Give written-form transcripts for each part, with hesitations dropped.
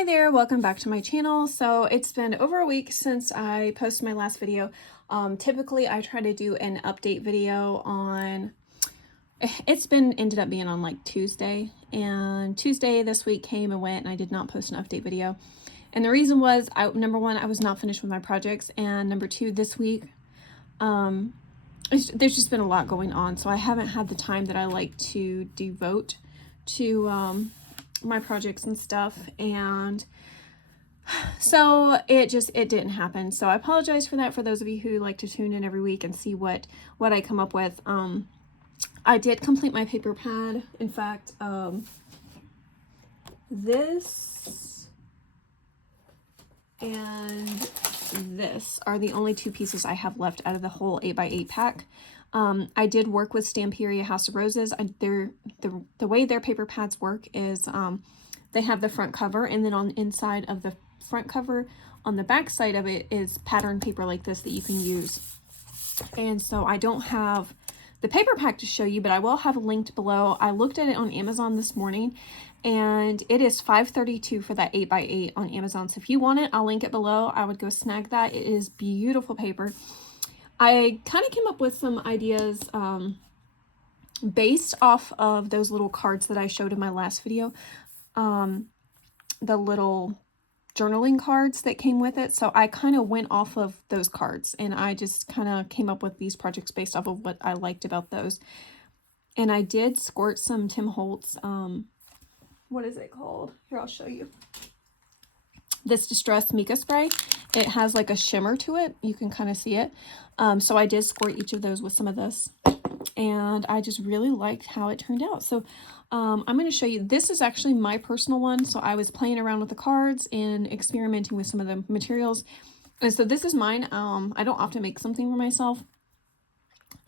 Hi there, welcome back to my channel. So it's been over a week since I posted my last video. Typically I try to do an update video on, ended up being on like Tuesday, and Tuesday this week came and went and I did not post an update video. And the reason was, number one, I was not finished with my projects, and number two, this week, there's just been a lot going on, so I haven't had the time that I like to devote to my projects and stuff, and so it didn't happen. So I apologize for that, for those of you who like to tune in every week and see what I come up with. I did complete my paper pad. In fact, this and this are the only two pieces I have left out of the whole 8x8 pack. I did work with Stamperia House of Roses. The way their paper pads work is they have the front cover, and then on inside of the front cover, on the back side of it, is pattern paper like this that you can use. And so I don't have the paper pack to show you, but I will have linked below. I looked at it on Amazon this morning, and it is $5.32 for that 8x8 on Amazon. So if you want it, I'll link it below. I would go snag that. It is beautiful paper. I kind of came up with some ideas based off of those little cards that I showed in my last video, the little journaling cards that came with it. So I kind of went off of those cards, and I just kind of came up with these projects based off of what I liked about those. And I did squirt some Tim Holtz, what is it called? Here, I'll show you. This Distressed Mica Spray. It has like a shimmer to it. You can kind of see it. So I did squirt each of those with some of this, and I just really liked how it turned out. So I'm going to show you. This is actually my personal one. So I was playing around with the cards and experimenting with some of the materials. And so this is mine. I don't often make something for myself,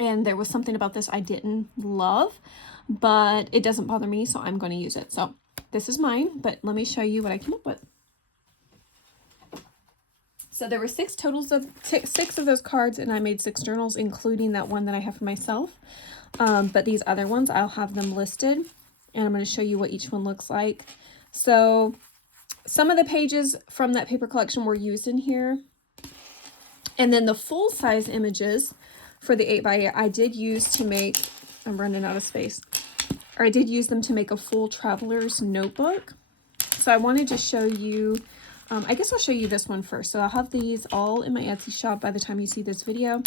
and there was something about this I didn't love, but it doesn't bother me, so I'm going to use it. So this is mine, but let me show you what I came up with. So there were six of those cards, and I made 6 journals, including that one that I have for myself. But these other ones, I'll have them listed, and I'm going to show you what each one looks like. So some of the pages from that paper collection were used in here. And then the full-size images for the 8x8 I did use to make, I'm running out of space, or I did use them to make a full traveler's notebook. So I wanted to show you, I guess I'll show you this one first. So I'll have these all in my Etsy shop by the time you see this video.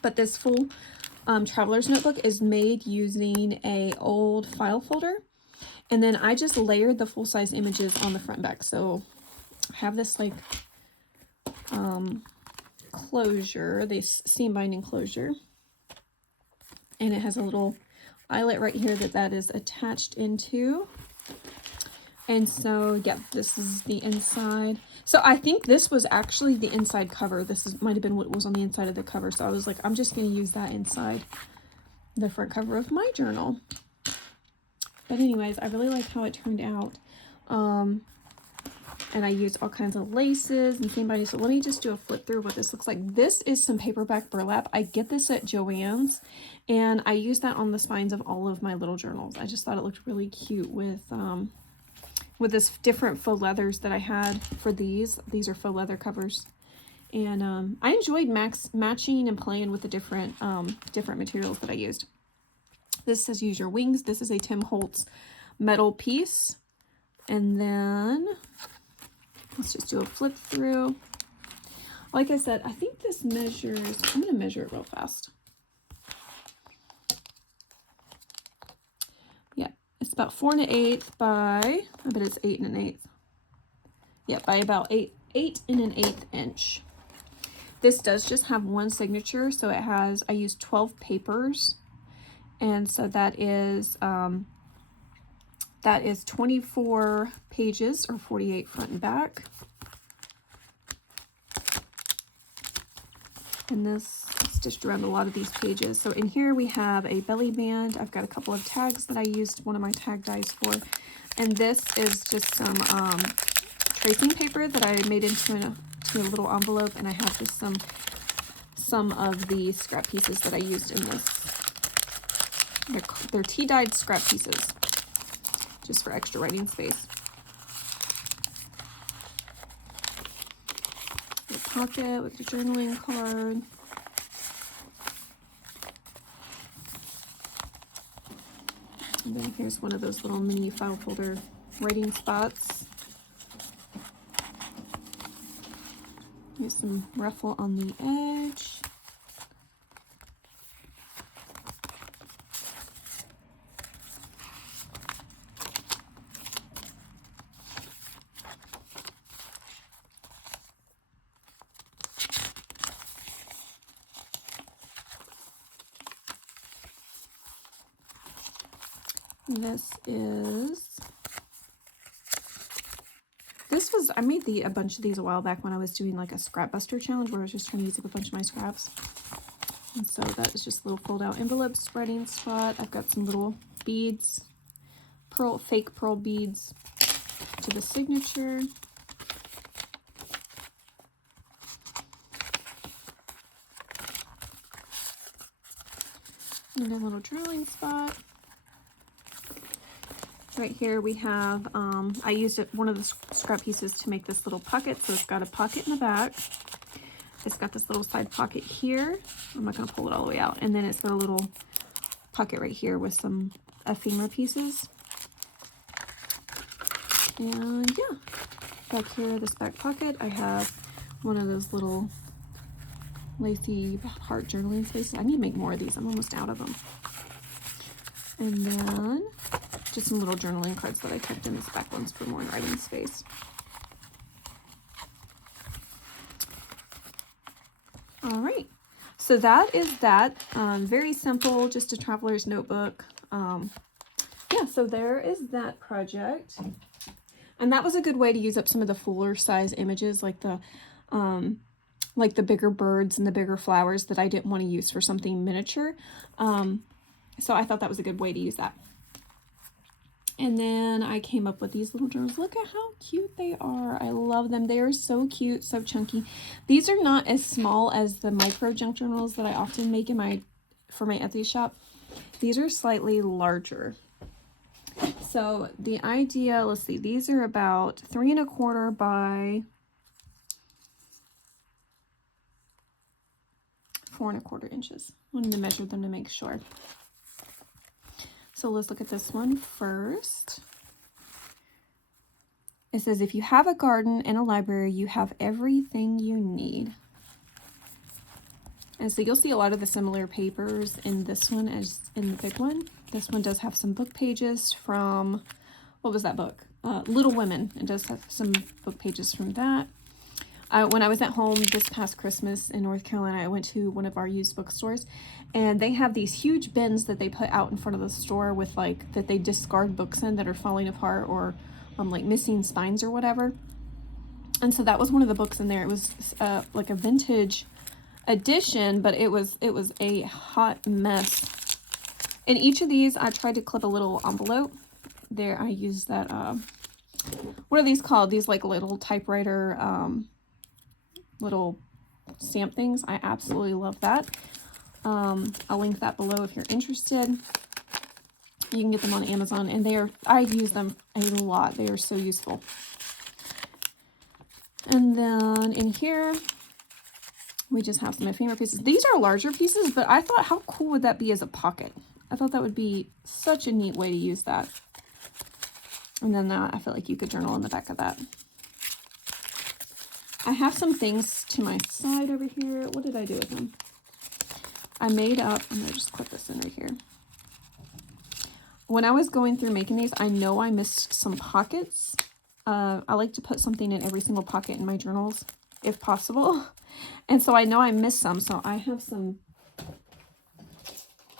But this full traveler's notebook is made using a old file folder. And then I just layered the full-size images on the front and back. So I have this like closure, this seam binding closure. And it has a little eyelet right here that is attached into. And so, yeah, this is the inside. So I think this was actually the inside cover. Might have been what was on the inside of the cover. So I was like, I'm just going to use that inside the front cover of my journal. But anyways, I really like how it turned out. And I used all kinds of laces and seam binding. So let me just do a flip through of what this looks like. This is some paperback burlap. I get this at Joann's, and I use that on the spines of all of my little journals. I just thought it looked really cute with this different faux leathers that I had for these. These are faux leather covers. And I enjoyed matching and playing with the different materials that I used. This says use your wings. This is a Tim Holtz metal piece. And then let's just do a flip through. Like I said, I think this measures, I'm going to measure it real fast. It's about 4 1/8 by, I bet it's 8 1/8. Yeah, by about 8 1/8 inch. This does just have one signature, so it has, I used 12 papers, and so that is 24 pages, or 48 front and back. And this stitched around a lot of these pages. So in here we have a belly band. I've got a couple of tags that I used one of my tag dies for. And this is just some tracing paper that I made into a little envelope. And I have just some of the scrap pieces that I used in this. They're tea-dyed scrap pieces, just for extra writing space. pocket with the journaling card. And then here's one of those little mini file folder writing spots. Here's some ruffle on the edge. I made a bunch of these a while back when I was doing like a scrap buster challenge where I was just trying to use up a bunch of my scraps. And so that is just a little fold out envelope spreading spot. I've got some little beads, fake pearl beads to the signature. And a little drawing spot. Right here we have, I used one of the scrap pieces to make this little pocket. So it's got a pocket in the back. It's got this little side pocket here. I'm not going to pull it all the way out. And then it's got a little pocket right here with some ephemera pieces. And yeah, back here, this back pocket, I have one of those little lacy heart journaling spaces. I need to make more of these. I'm almost out of them. And then just some little journaling cards that I tucked in these back ones for more writing space. All right, so that is that. Very simple, just a traveler's notebook. Yeah, so there is that project. And that was a good way to use up some of the fuller size images, like the bigger birds and the bigger flowers that I didn't want to use for something miniature. So I thought that was a good way to use that. And then I came up with these little journals. Look at how cute they are. I love them. They are so cute, so chunky. These are not as small as the micro junk journals that I often make for my Etsy shop. These are slightly larger. So the idea, let's see, these are about 3 1/4 by 4 1/4 inches. I wanted to measure them to make sure. So let's look at this one first. It says, if you have a garden and a library, you have everything you need. And so you'll see a lot of the similar papers in this one as in the big one. This one does have some book pages from, what was that book? Little Women. It does have some book pages from that. When I was at home this past Christmas in North Carolina, I went to one of our used bookstores, and they have these huge bins that they put out in front of the store with that they discard books in that are falling apart or like missing spines or whatever. And so that was one of the books in there. It was like a vintage edition, but it was a hot mess. In each of these, I tried to clip a little envelope. There, I used that, what are these called? These like little typewriter, little stamp things. I absolutely love that. I'll link that below if you're interested. You can get them on Amazon, and I use them a lot. They are so useful. And then in here, we just have some ephemera pieces. These are larger pieces, but I thought, how cool would that be as a pocket? I thought that would be such a neat way to use that. And then I feel like you could journal on the back of that. I have some things to my side over here. What did I do with them? I made up, I'm going to just clip this in right here. When I was going through making these, I know I missed some pockets. I like to put something in every single pocket in my journals, if possible. And so I know I missed some. So I have some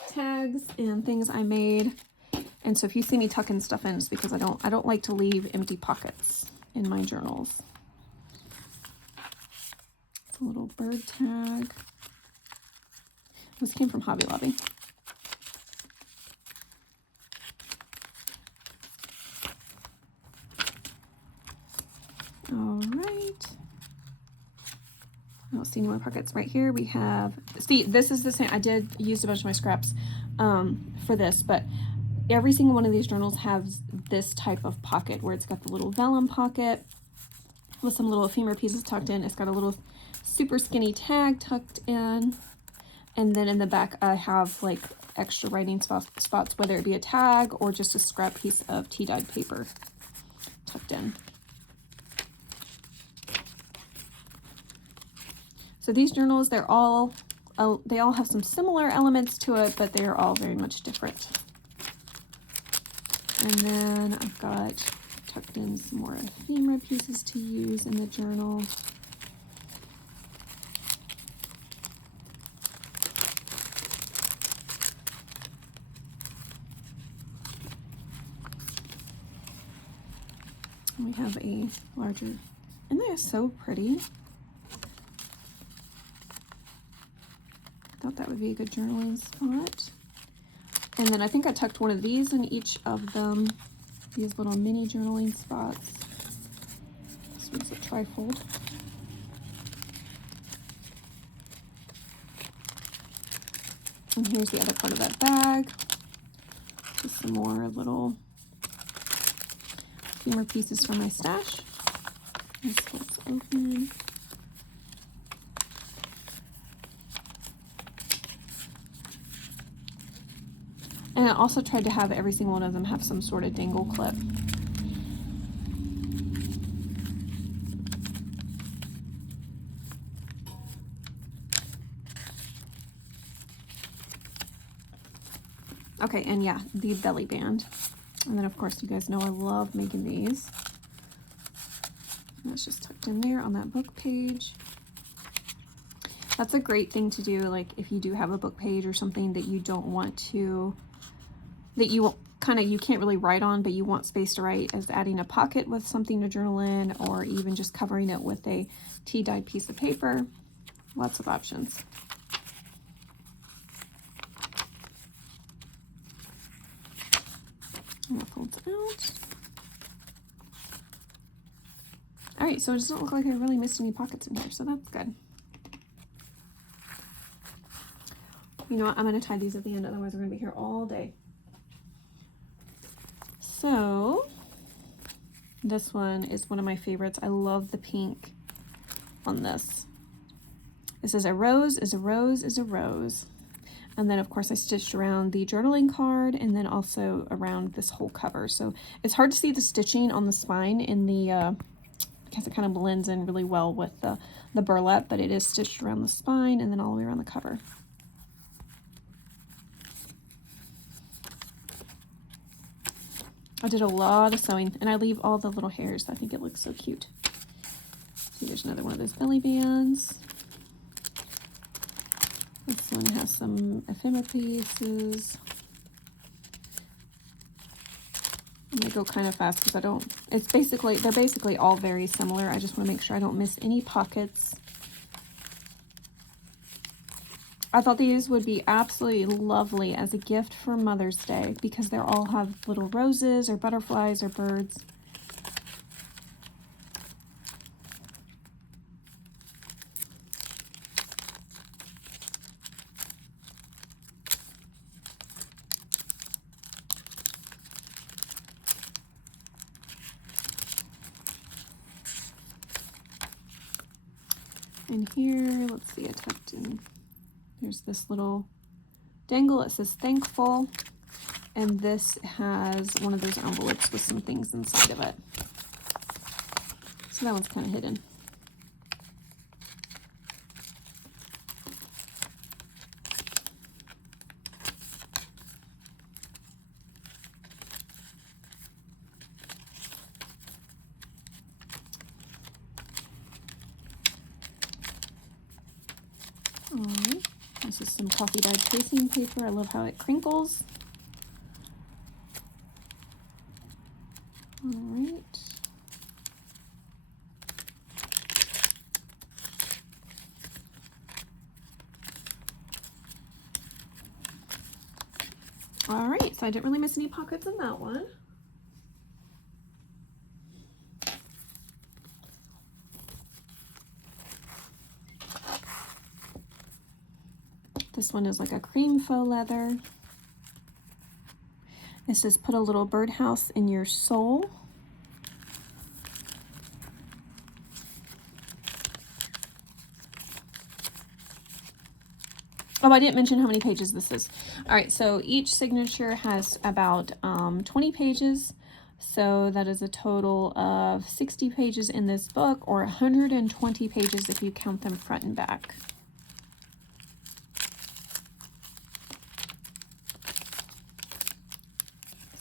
tags and things I made. And so if you see me tucking stuff in, it's because I don't like to leave empty pockets in my journals. It's a little bird tag. This came from Hobby Lobby. All right. I don't see any more pockets. Right here we have, see, this is the same. I did use a bunch of my scraps for this, but every single one of these journals has this type of pocket where it's got the little vellum pocket with some little ephemera pieces tucked in. It's got a little super skinny tag tucked in. And then in the back, I have like extra writing spots, whether it be a tag or just a scrap piece of tea dyed paper tucked in. So these journals, they all have some similar elements to it, but they're all very much different. And then I've got tucked in some more ephemera pieces to use in the journal. And we have a larger, and they're so pretty. Thought that would be a good journaling spot. And then I think I tucked one of these in each of them, these little mini journaling spots. This one's a trifold. And here's the other part of that bag. Just some more little ephemera pieces from my stash. This holds open. And I also tried to have every single one of them have some sort of dangle clip. Okay, and yeah, the belly band. And then of course you guys know I love making these. And that's just tucked in there on that book page. That's a great thing to do, like if you do have a book page or something that you don't want to, that you can't really write on, but you want space to write, as adding a pocket with something to journal in, or even just covering it with a tea dyed piece of paper. Lots of options. And that folds out. All right, so it doesn't look like I really missed any pockets in here, so that's good. You know what, I'm gonna tie these at the end, otherwise we're gonna be here all day. So this one is one of my favorites. I love the pink on this. It says a rose is a rose is a rose. And then of course I stitched around the journaling card and then also around this whole cover. So it's hard to see the stitching on the spine in the, because it kind of blends in really well with the burlap, but it is stitched around the spine and then all the way around the cover. I did a lot of sewing, and I leave all the little hairs. I think it looks so cute. See, there's another one of those belly bands. This one has some ephemera pieces. I'm gonna go kind of fast because they're basically all very similar. I just want to make sure I don't miss any pockets. I thought these would be absolutely lovely as a gift for Mother's Day because they all have little roses or butterflies or birds. And here, let's see, I tucked in. There's this little dangle. It says thankful. And this has one of those envelopes with some things inside of it. So that one's kind of hidden. Alright, this is some coffee dyed tracing paper. I love how it crinkles. Alright. Alright, so I didn't really miss any pockets in that one. This one is like a cream faux leather. It says, put a little birdhouse in your soul. Oh, I didn't mention how many pages this is. All right, so each signature has about 20 pages. So that is a total of 60 pages in this book, or 120 pages if you count them front and back.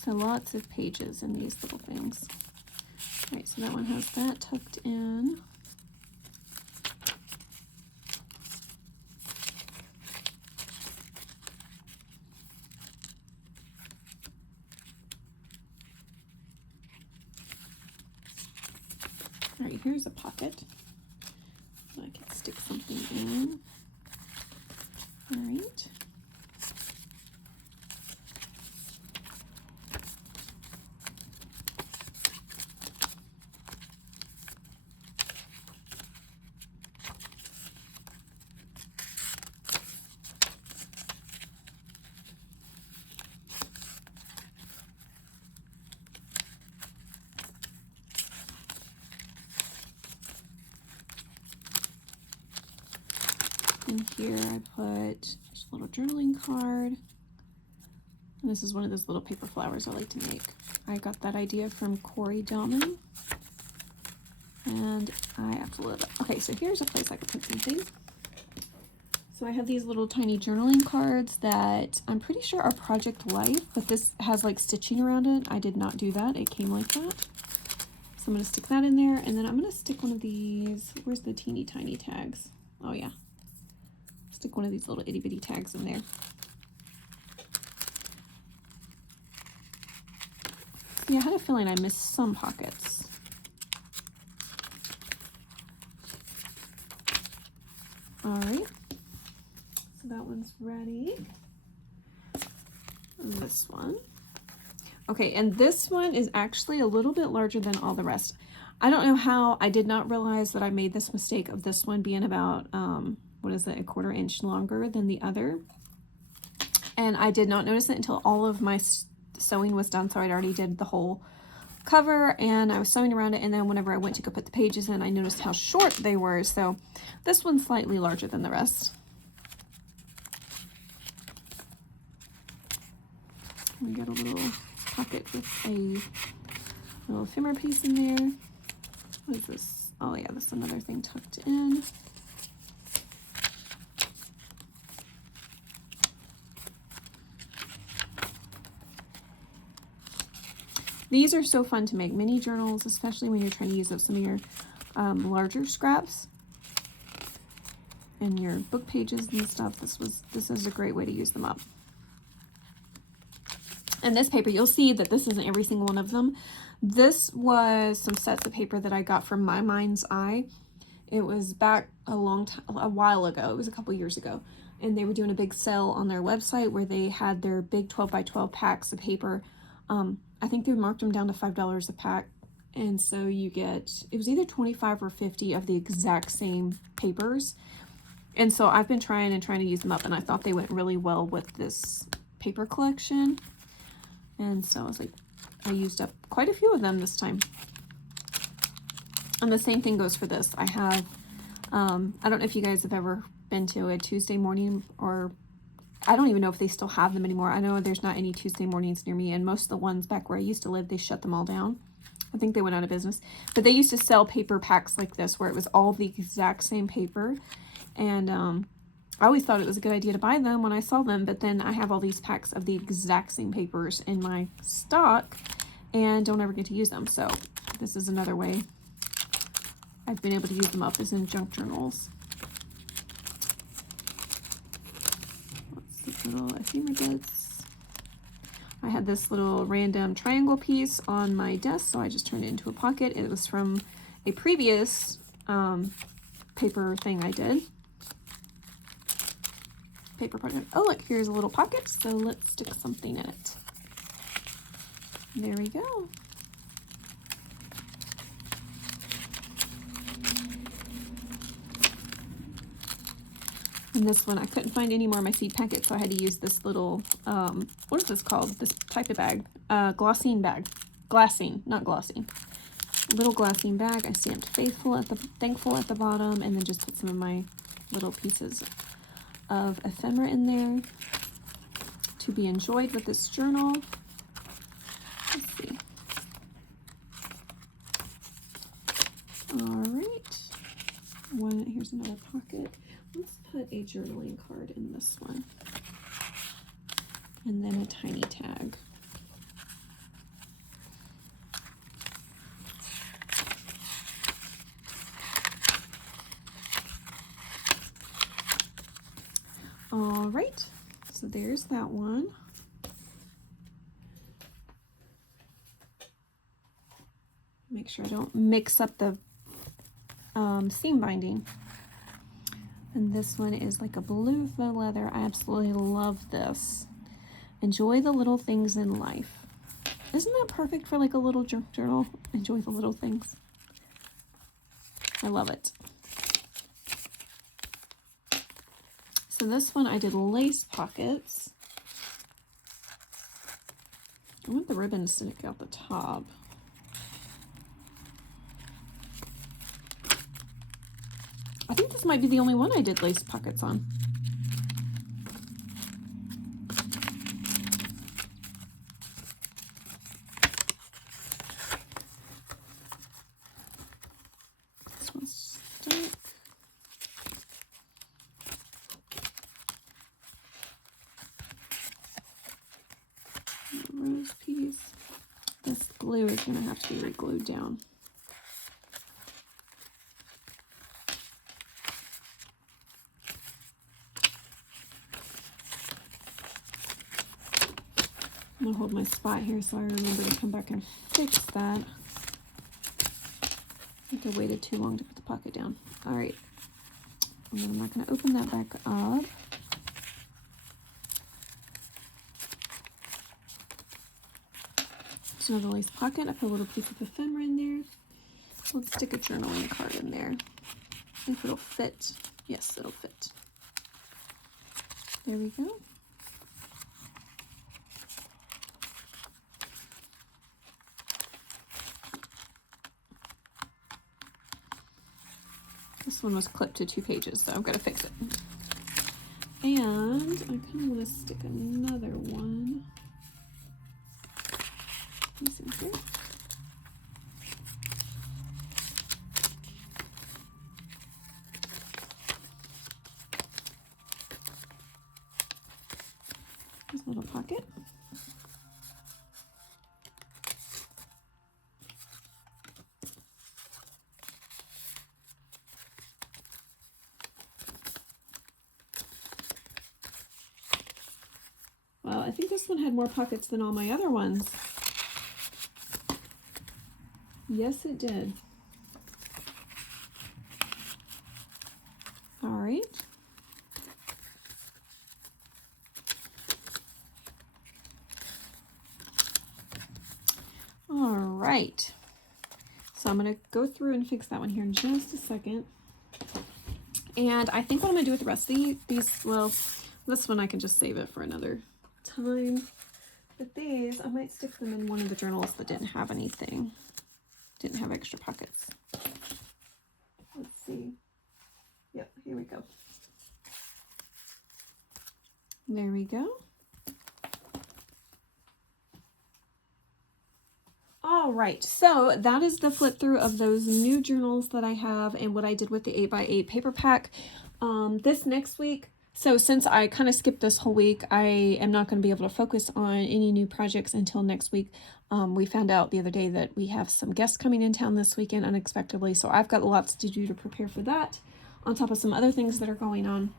So lots of pages in these little things. All right, so that one has that tucked in. All right, here's a pocket. So I can stick something in. All right. In here I put just a little journaling card. And this is one of those little paper flowers I like to make. I got that idea from Corey Dillman. And I absolutely love it. Okay, so here's a place I could put something. So I have these little tiny journaling cards that I'm pretty sure are Project Life, but this has like stitching around it. I did not do that. It came like that. So I'm going to stick that in there. And then I'm going to stick one of these. Where's the teeny tiny tags? Oh yeah. Stick one of these little itty bitty tags in there. See, I had a feeling I missed some pockets. All right, so that one's ready. And this one. Okay, and this one is actually a little bit larger than all the rest. I don't know how I did not realize that I made this mistake of this one being about, what is it, a 1/4 inch longer than the other. And I did not notice it until all of my sewing was done. So I'd already did the whole cover and I was sewing around it. And then whenever I went to go put the pages in, I noticed how short they were. So this one's slightly larger than the rest. We got a little pocket with a little ephemera piece in there. What is this? Oh yeah, this is another thing tucked in. These are so fun to make, mini journals, especially when you're trying to use up some of your larger scraps and your book pages and stuff. This is a great way to use them up. And this paper, you'll see that this isn't every single one of them. This was some sets of paper that I got from My Mind's Eye. It was back a while ago. It was a couple years ago. And they were doing a big sale on their website where they had their big 12x12 packs of paper. I think they marked them down to $5 a pack. And so you get, it was either 25 or 50 of the exact same papers. And so I've been trying to use them up, and I thought they went really well with this paper collection. And so I was like, I used up quite a few of them this time. And the same thing goes for this. I have, I don't know if you guys have ever been to a Tuesday morning, or I don't even know if they still have them anymore. I know there's not any Tuesday mornings near me, and most of the ones back where I used to live, they shut them all down. I think they went out of business. But they used to sell paper packs like this where it was all the exact same paper. And I always thought it was a good idea to buy them when I saw them, but then I have all these packs of the exact same papers in my stock and don't ever get to use them. So this is another way I've been able to use them up, is in junk journals. Little ephemera bits. I had this little random triangle piece on my desk, so I just turned it into a pocket. It was from a previous paper thing I did. Paper project. Oh, look, here's a little pocket, so let's stick something in it. There we go. And this one, I couldn't find any more of my seed packets, so I had to use this little, what is this called? This type of bag. Glossine bag. Glassine, not glossine. Little glassine bag. I stamped thankful at the bottom, and then just put some of my little pieces of ephemera in there to be enjoyed with this journal. Let's see. All right. Here's another pocket. Let's put a journaling card in this one. And then a tiny tag. All right, so there's that one. Make sure I don't mix up the seam binding. And this one is like a blue faux leather. I absolutely love this. Enjoy the little things in life. Isn't that perfect for like a little journal? Enjoy the little things. I love it. So this one I did lace pockets. I want the ribbons to stick out the top. I think this might be the only one I did lace pockets on. This one's stuck. Rose piece. This glue is going to have to be re-glued down. I'm going to hold my spot here so I remember to come back and fix that. I think I waited too long to put the pocket down. All right. And then I'm not going to open that back up. Just another lace pocket. I put a little piece of ephemera in there. Let's stick a journaling card in there. If it'll fit. Yes, it'll fit. There we go. This one was clipped to 2 pages, so I've got to fix it. And I kind of want to stick another one. This in here. This little pocket. Well, I think this one had more pockets than all my other ones. Yes, it did. All right. All right. So I'm going to go through and fix that one here in just a second. And I think what I'm going to do with the rest of these, well, this one I can just save it for another time. But these, I might stick them in one of the journals that didn't have anything. Didn't have extra pockets. Let's see. Yep, here we go. There we go. All right, so that is the flip through of those new journals that I have and what I did with the 8x8 paper pack. This next week, so since I kind of skipped this whole week, I am not going to be able to focus on any new projects until next week. We found out the other day that we have some guests coming in town this weekend unexpectedly, so I've got lots to do to prepare for that, on top of some other things that are going on.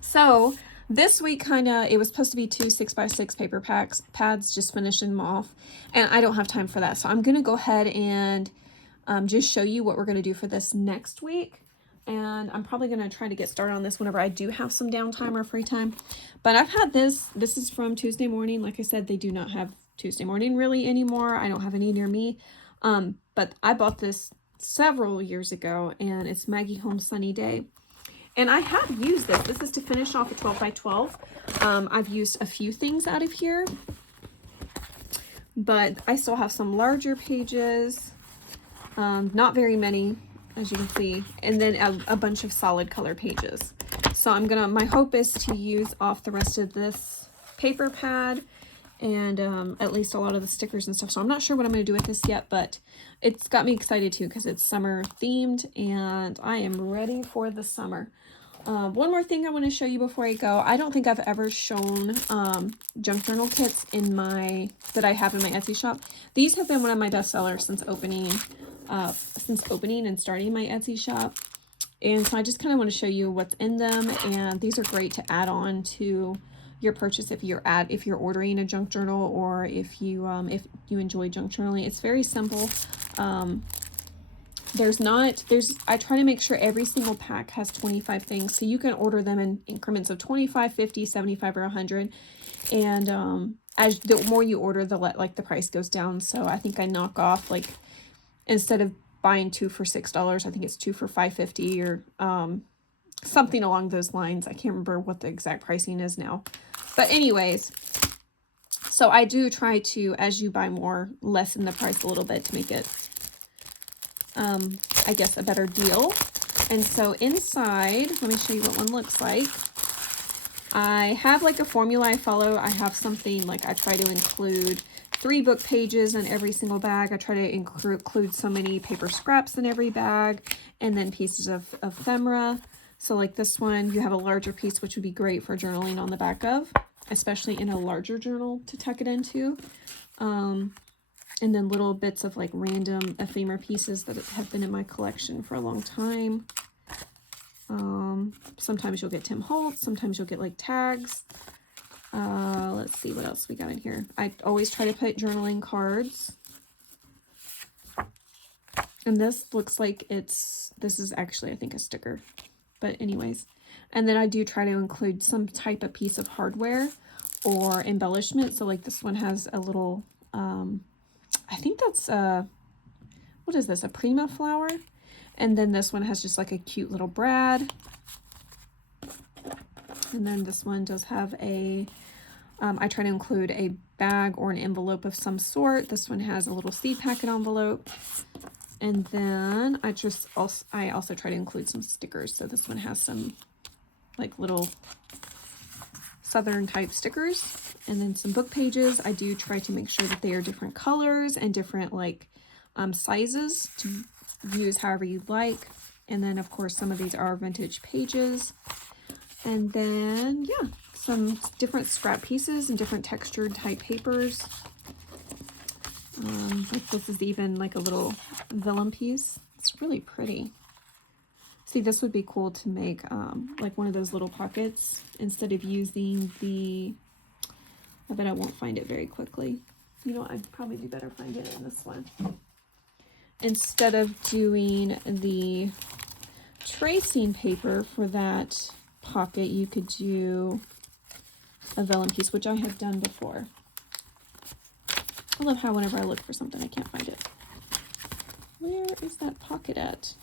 So this week, it was supposed to be 2 6x6 paper pads, just finishing them off, and I don't have time for that. So I'm going to go ahead and just show you what we're going to do for this next week. And I'm probably going to try to get started on this whenever I do have some downtime or free time. But I've had this is from Tuesday morning. Like I said, they do not have Tuesday morning really anymore. I don't have any near me. But I bought this several years ago, and it's Maggie Home Sunny Day. And I have used this. This is to finish off a 12x12. I've used a few things out of here, but I still have some larger pages, not very many, as you can see, and then a bunch of solid color pages. So my hope is to use off the rest of this paper pad and at least a lot of the stickers and stuff. So I'm not sure what I'm going to do with this yet, but it's got me excited too because it's summer themed and I am ready for the summer. One more thing I want to show you before I go. I don't think I've ever shown junk journal kits that I have in my Etsy shop. These have been one of my best sellers since opening and starting my Etsy shop. And so I just kind of want to show you what's in them, and these are great to add on to your purchase if you're ordering a junk journal, or if you enjoy junk journaling. It's very simple. I try to make sure every single pack has 25 things, so you can order them in increments of 25, 50, 75, or 100. And as the more you order, the price goes down. So I think I knock off, like, instead of buying 2 for $6, I think it's 2 for $5.50 or something along those lines. I can't remember what the exact pricing is now. But anyways, so I do try to, as you buy more, lessen the price a little bit to make it, I guess, a better deal. And so inside, let me show you what one looks like. I have like a formula I follow. I have something like I try to include 3 book pages in every single bag. I try to include so many paper scraps in every bag, and then pieces of ephemera. So like this one, you have a larger piece, which would be great for journaling on the back of, especially in a larger journal to tuck it into. And then little bits of like random ephemera pieces that have been in my collection for a long time. Sometimes you'll get Tim Holtz, sometimes you'll get like tags. Let's see what else we got in here. I always try to put journaling cards. And this looks like this is actually, I think, a sticker. But anyways, and then I do try to include some type of piece of hardware or embellishment. So like this one has a little, I think that's, what is this? A Prima flower. And then this one has just like a cute little brad. And then this one does have I try to include a bag or an envelope of some sort. This one has a little seed packet envelope. And then I also try to include some stickers. So this one has some like little Southern type stickers, and then some book pages. I do try to make sure that they are different colors and different like sizes to use however you like. And then of course some of these are vintage pages. And then yeah, some different scrap pieces and different textured type papers. Like this is even like a little vellum piece. It's really pretty. See, this would be cool to make like one of those little pockets instead of using I bet I won't find it very quickly. You know, I'd probably do better find it in this one. Instead of doing the tracing paper for that pocket, you could do a vellum piece, which I have done before. I love how whenever I look for something, I can't find it. Where is that pocket at?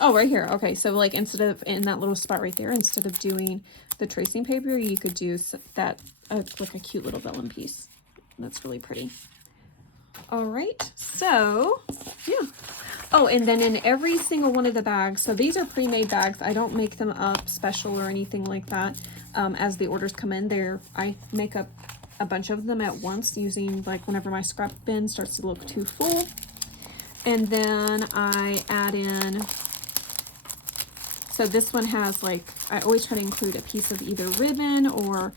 Oh, right here. Okay, so like instead of in that little spot right there, instead of doing the tracing paper, you could do that like a cute little vellum piece. That's really pretty. All right, so yeah. Oh, and then in every single one of the bags, so these are pre-made bags. I don't make them up special or anything like that. As the orders come in, I make up a bunch of them at once using like whenever my scrap bin starts to look too full. And then I add in, so this one has like, I always try to include a piece of either ribbon or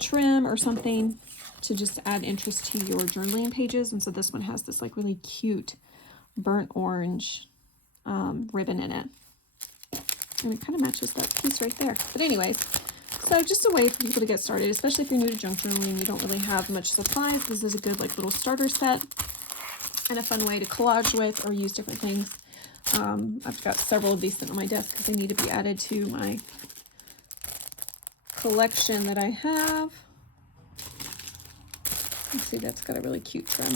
trim or something to just add interest to your journaling pages. And so this one has this like really cute burnt orange ribbon in it. And it kind of matches that piece right there. But anyways, so just a way for people to get started, especially if you're new to junk journaling and you don't really have much supplies. This is a good like little starter set and a fun way to collage with or use different things. I've got several of these sitting on my desk because they need to be added to my collection that I have. Let's see, that's got a really cute trim.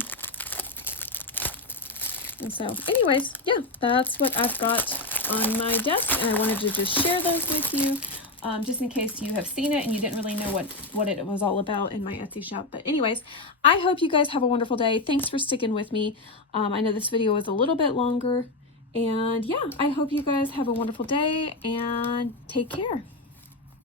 And so anyways, yeah, that's what I've got on my desk, and I wanted to just share those with you. just in case you have seen it and you didn't really know what it was all about in my Etsy shop. But anyways, I hope you guys have a wonderful day. Thanks for sticking with me. I know this video was a little bit longer. And yeah, I hope you guys have a wonderful day and take care.